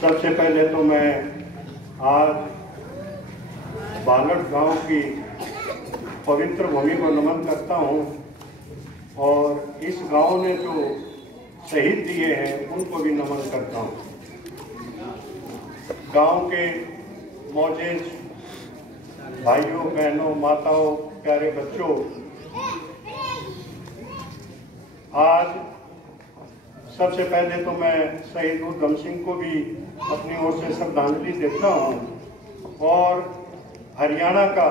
सबसे पहले तो मैं आज बालट गांव की पवित्र भूमि को नमन करता हूं और इस गांव ने जो शहीद दिए हैं उनको भी नमन करता हूं। गांव के मौजूद भाइयों, बहनों, माताओं, प्यारे बच्चों, आज सबसे पहले तो मैं शहीद उधम सिंह को भी अपनी ओर से श्रद्धांजलि देता हूं और हरियाणा का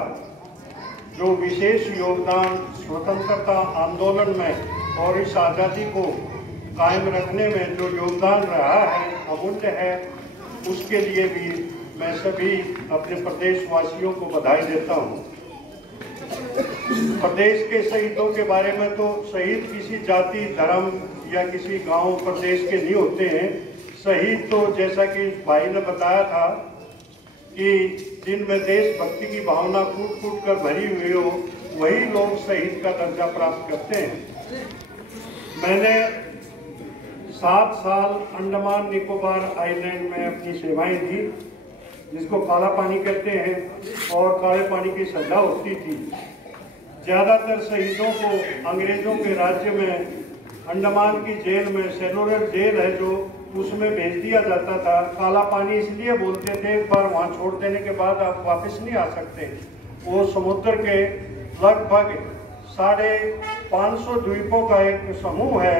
जो विशेष योगदान स्वतंत्रता आंदोलन में और इस आज़ादी को कायम रखने में जो योगदान रहा है, अमूल्य है, उसके लिए भी मैं सभी अपने प्रदेशवासियों को बधाई देता हूं। प्रदेश के शहीदों के बारे में तो शहीद किसी जाति, धर्म या किसी गांव प्रदेश के नहीं होते हैं। शहीद तो जैसा कि भाई ने बताया था कि जिनमें देशभक्ति की भावना कूट कूट कर भरी हुई हो, वही लोग शहीद का दर्जा प्राप्त करते हैं। मैंने 7 साल अंडमान निकोबार आइलैंड में अपनी सेवाएं दी, जिसको काला पानी कहते हैं, और काले पानी की सजा होती थी। ज़्यादातर शहीदों को अंग्रेजों के राज्य में अंडमान की जेल में, सेलुलर जेल है जो, उसमें भेज दिया जाता था। काला पानी इसलिए बोलते थे, एक बार वहाँ छोड़ देने के बाद आप वापस नहीं आ सकते। वो समुद्र के लगभग 550 द्वीपों का एक समूह है,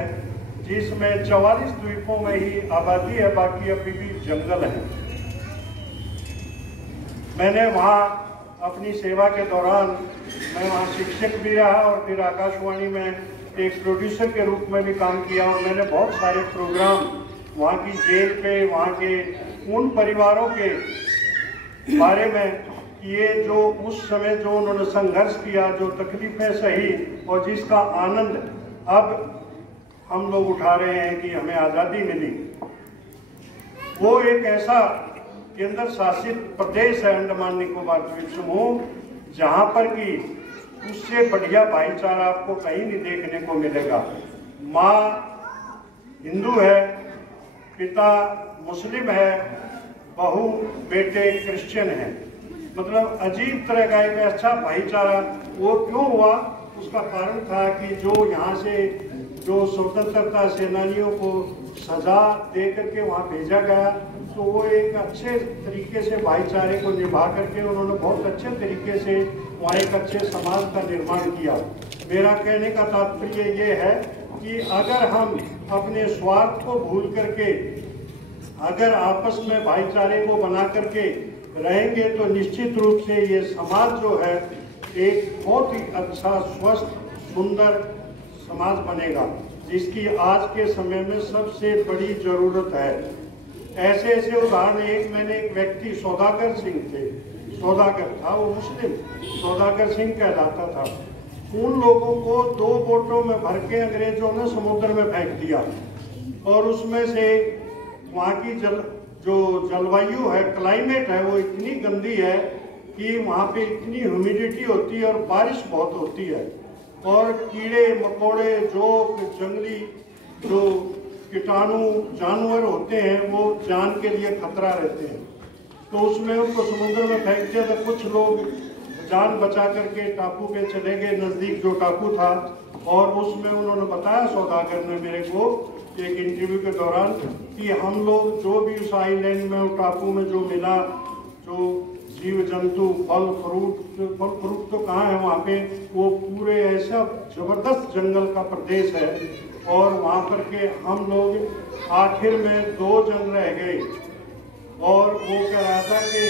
जिसमें 44 द्वीपों में ही आबादी है, बाकी अभी भी जंगल है। मैंने वहाँ अपनी सेवा के दौरान मैं वहाँ शिक्षक भी रहा और फिर आकाशवाणी में एक प्रोड्यूसर के रूप में भी काम किया और मैंने बहुत सारे प्रोग्राम वहाँ की जेल पे, वहाँ के उन परिवारों के बारे में किए जो उस समय जो उन्होंने संघर्ष किया, जो तकलीफें सही और जिसका आनंद अब हम लोग उठा रहे हैं कि हमें आज़ादी मिली। वो एक ऐसा केंद्र शासित प्रदेश है अंडमान निकोबार द्वीप समूह, जहाँ पर कि उससे बढ़िया भाईचारा आपको कहीं नहीं देखने को मिलेगा। माँ हिंदू है, पिता मुस्लिम है, बहू बेटे क्रिश्चियन है। मतलब अजीब तरह का एक अच्छा भाईचारा। वो क्यों हुआ? उसका कारण था कि जो यहाँ से जो स्वतंत्रता सेनानियों को सजा दे करके वहाँ भेजा गया, तो वो एक अच्छे तरीके से भाईचारे को निभा करके उन्होंने बहुत अच्छे तरीके से वहाँ एक अच्छे समाज का निर्माण किया। मेरा कहने का तात्पर्य ये है कि अगर हम अपने स्वार्थ को भूल करके अगर आपस में भाईचारे को बना करके रहेंगे तो निश्चित रूप से ये समाज जो है एक बहुत ही अच्छा, स्वस्थ, सुंदर समाज बनेगा, जिसकी आज के समय में सबसे बड़ी जरूरत है। ऐसे ऐसे उदाहरण, एक व्यक्ति सौदागर सिंह थे, सौदागर था, वो मुस्लिम सौदागर सिंह कहलाता था। उन लोगों को 2 बोटों में भर के अंग्रेजों ने समुद्र में फेंक दिया और उसमें से वहाँ की जो जलवायु है, क्लाइमेट है, वो इतनी गंदी है कि वहाँ पे इतनी ह्यूमिडिटी होती है और बारिश बहुत होती है और कीड़े मकोड़े, जोक, जंगली जो कीटाणु जानवर होते हैं वो जान के लिए खतरा रहते हैं। तो उसमें उनको समुद्र में फेंक दिया। तो कुछ लोग जान बचा करके टापू पे चले गए, नज़दीक जो टापू था, और उसमें उन्होंने बताया, सौदागर ने मेरे को एक इंटरव्यू के दौरान, कि हम लोग जो भी उस आइलैंड में, उस टापू में जो मिला, जो जीव जंतु, फल फ्रूट तो कहाँ है वहाँ पे, वो पूरे ऐसा जबरदस्त जंगल का प्रदेश है। और वहाँ पर के हम लोग आखिर में 2 जन रह गए और वो कह रहा था कि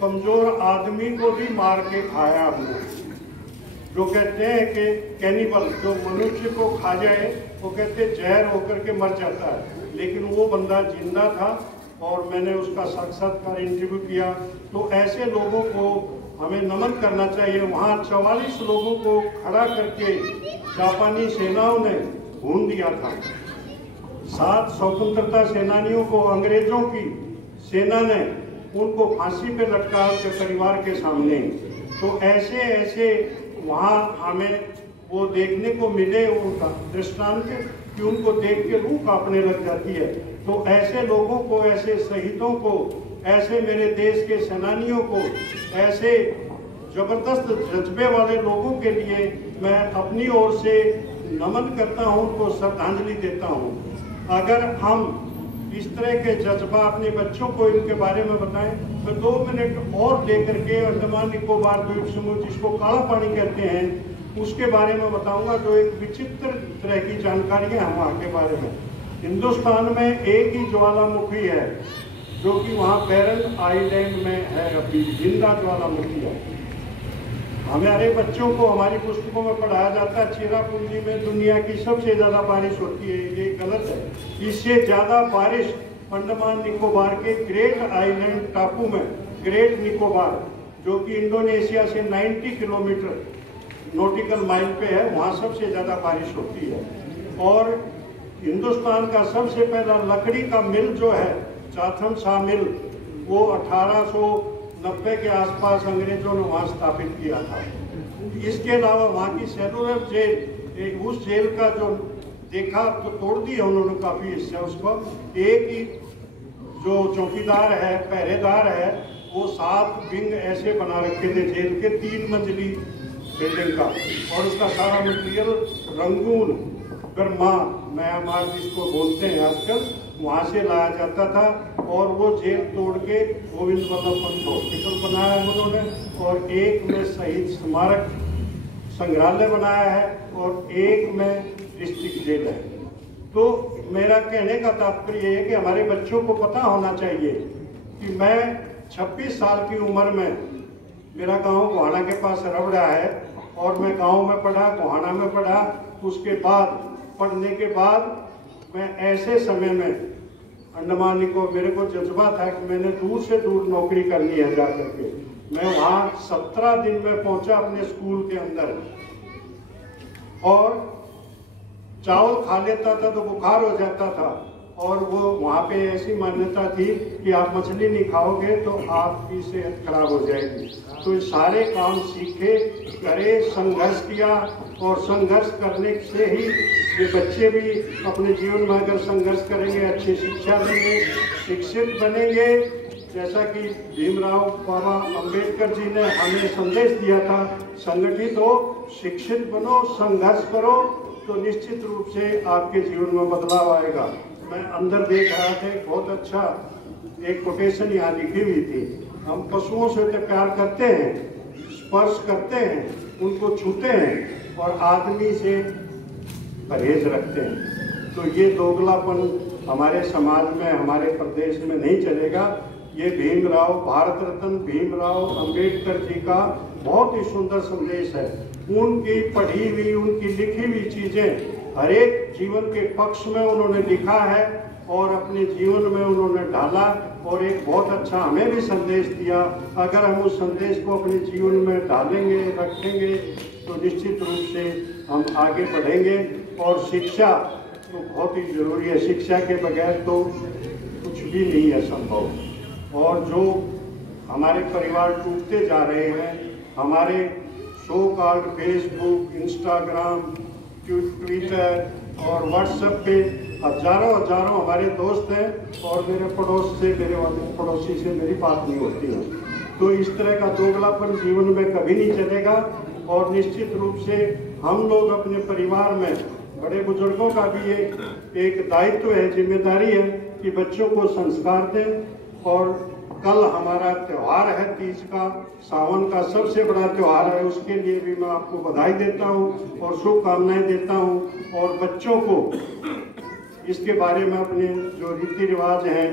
कमजोर आदमी को भी मार के खाया हमने। जो कहते हैं कि कैनिबल, जो मनुष्य को खा जाए, वो कहते जहर होकर के मर जाता है, लेकिन वो बंदा जिंदा था और मैंने उसका साक्षात्कार इंटरव्यू किया। तो ऐसे लोगों को हमें नमन करना चाहिए। वहाँ 44 लोगों को खड़ा करके जापानी सेनाओं ने भून दिया था। 7 स्वतंत्रता सेनानियों को अंग्रेजों की सेना ने उनको फांसी पे लटका के परिवार के सामने। तो ऐसे ऐसे वहाँ हमें वो देखने को मिले उनका दृष्टांत कि उनको देख के रूह कांपने लग जाती है। तो ऐसे लोगों को, ऐसे शहीदों को, ऐसे मेरे देश के सेनानियों को, ऐसे जबरदस्त जज्बे वाले लोगों के लिए मैं अपनी ओर से नमन करता हूं, उनको श्रद्धांजलि देता हूं। अगर हम इस तरह के जज्बा अपने बच्चों को इनके बारे में बताएं तो 2 मिनट और लेकर के अंडमान निकोबार द्वीप समूह, जिसको काला पानी कहते हैं, उसके बारे में बताऊंगा, जो एक विचित्र तरह की जानकारियां हैं वहाँ के बारे में। हिंदुस्तान में एक ही ज्वालामुखी है जो कि वहाँ बैरन आइलैंड में है, अभी जिंदा ज्वालामुखी है। हमारे बच्चों को हमारी पुस्तकों में पढ़ाया जाता है चेरापूंजी में दुनिया की सबसे ज़्यादा बारिश होती है, ये गलत है। इससे ज़्यादा बारिश अंडमान निकोबार के ग्रेट आइलैंड टापू में, ग्रेट निकोबार जो कि इंडोनेशिया से 90 किलोमीटर नॉटिकल माइल पे है, वहाँ सबसे ज़्यादा बारिश होती है। और हिंदुस्तान का सबसे पहला लकड़ी का मिल जो है चाथम शाह मिल, वो 1890 के आसपास अंग्रेजों ने वहाँ स्थापित किया था। इसके अलावा वहाँ की सेलुलर जेल, उस जेल का जो देखा तो तोड़ दिया उन्होंने काफ़ी हिस्सा उसको। एक ही जो चौकीदार है, पहरेदार है, वो 7 विंग ऐसे बना रखे थे जेल के, 3 मंजिली बिल्डिंग का, और उसका सारा मटेरियल रंगून, बर्मा, म्यांमार जिसको बोलते हैं आजकल, वहाँ से लाया जाता था। और वो जेल तोड़ के गोविंद वल्लभ पंत हॉस्पिटल बनाया है उन्होंने, और एक में शहीद स्मारक संग्रहालय बनाया है, और एक में डिस्ट्रिक्ट जेल है। तो मेरा कहने का तात्पर्य है कि हमारे बच्चों को पता होना चाहिए कि मैं 26 साल की उम्र में, मेरा गांव गोहाना के पास रबड़ा है, और मैं गांव में पढ़ा, गोहाना में पढ़ा। उसके बाद पढ़ने के बाद मैं ऐसे समय में अंडमान निकोबार, मेरे को जज्बा था कि मैंने दूर से दूर नौकरी करनी है जा करके। मैं वहाँ 17 दिन में पहुंचा अपने स्कूल के अंदर, और चावल खा लेता था तो बुखार हो जाता था, और वो वहाँ पे ऐसी मान्यता थी कि आप मछली नहीं खाओगे तो आपकी सेहत खराब हो जाएगी। तो ये सारे काम सीखे, करे, संघर्ष किया, और संघर्ष करने से ही ये बच्चे भी अपने जीवन में अगर संघर्ष करेंगे, अच्छी शिक्षा लेंगे, शिक्षित बनेंगे। जैसा कि भीमराव बाबा अंबेडकर जी ने हमें संदेश दिया था, संगठित हो, शिक्षित बनो, संघर्ष करो, तो निश्चित रूप से आपके जीवन में बदलाव आएगा। मैं अंदर देख रहा था, बहुत अच्छा एक कोटेशन यहाँ लिखी हुई थी, हम पशुओं से तो प्यार करते हैं, स्पर्श करते हैं, उनको छूते हैं, और आदमी से परहेज रखते हैं। तो ये दोगलापन हमारे समाज में, हमारे प्रदेश में नहीं चलेगा। ये भीमराव, भारत रत्न भीमराव अंबेडकर जी का बहुत ही सुंदर संदेश है। उनकी पढ़ी हुई, उनकी लिखी हुई चीजें हर एक जीवन के पक्ष में उन्होंने लिखा है, और अपने जीवन में उन्होंने ढाला, और एक बहुत अच्छा हमें भी संदेश दिया। अगर हम उस संदेश को अपने जीवन में डालेंगे, रखेंगे, तो निश्चित रूप से हम आगे बढ़ेंगे। और शिक्षा तो बहुत ही जरूरी है, शिक्षा के बगैर तो कुछ भी नहीं है संभव। और जो हमारे परिवार टूटते जा रहे हैं, हमारे so called Facebook, Instagram, Twitter और व्हाट्सएप पे हजारों हमारे दोस्त हैं, और मेरे पड़ोस से, मेरे वाले पड़ोसी से मेरी बात नहीं होती है। तो इस तरह का दोगलापन जीवन में कभी नहीं चलेगा। और निश्चित रूप से हम लोग अपने परिवार में, बड़े बुजुर्गों का भी एक दायित्व है, जिम्मेदारी है कि बच्चों को संस्कार दें। और कल हमारा त्यौहार है तीज का, सावन का सबसे बड़ा त्यौहार है, उसके लिए भी मैं आपको बधाई देता हूँ और शुभकामनाएं देता हूँ। और बच्चों को इसके बारे में अपने जो रीति रिवाज हैं,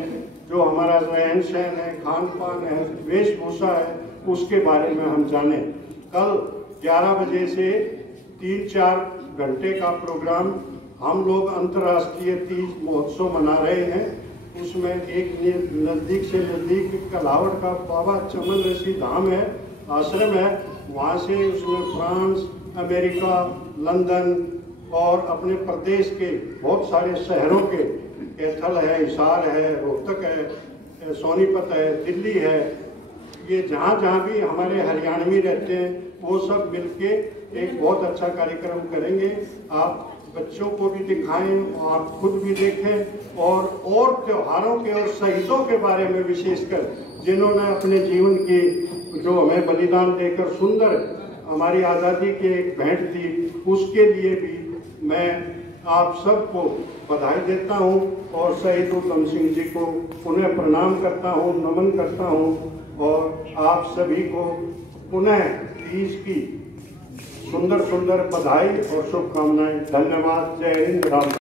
जो हमारा रहन सहन है, खान पान है, वेशभूषा है, उसके बारे में हम जानें। कल 11 बजे से 3-4 घंटे का प्रोग्राम हम लोग अंतर्राष्ट्रीय तीज महोत्सव मना रहे हैं। उसमें एक नज़दीक से नज़दीक कलावट का बाबा चमन ऋषि धाम है, आश्रम है, वहाँ से उसमें फ्रांस, अमेरिका, लंदन और अपने प्रदेश के बहुत सारे शहरों के, कैथल है, हिसार है, रोहतक है, सोनीपत है, दिल्ली है, ये जहाँ भी हमारे हरियाणवी रहते हैं, वो सब मिलके एक बहुत अच्छा कार्यक्रम करेंगे। आप बच्चों को भी दिखाएं, आप खुद भी देखें और त्योहारों के और शहीदों के बारे में विशेषकर जिन्होंने अपने जीवन की जो हमें बलिदान देकर सुंदर हमारी आज़ादी की एक भेंट दी, उसके लिए भी मैं आप सबको बधाई देता हूं और शहीद उधम सिंह जी को पुनः प्रणाम करता हूं, नमन करता हूं और आप सभी को पुनः तीज की सुंदर सुंदर बधाई और शुभकामनाएं। धन्यवाद। जय हिंद। राम।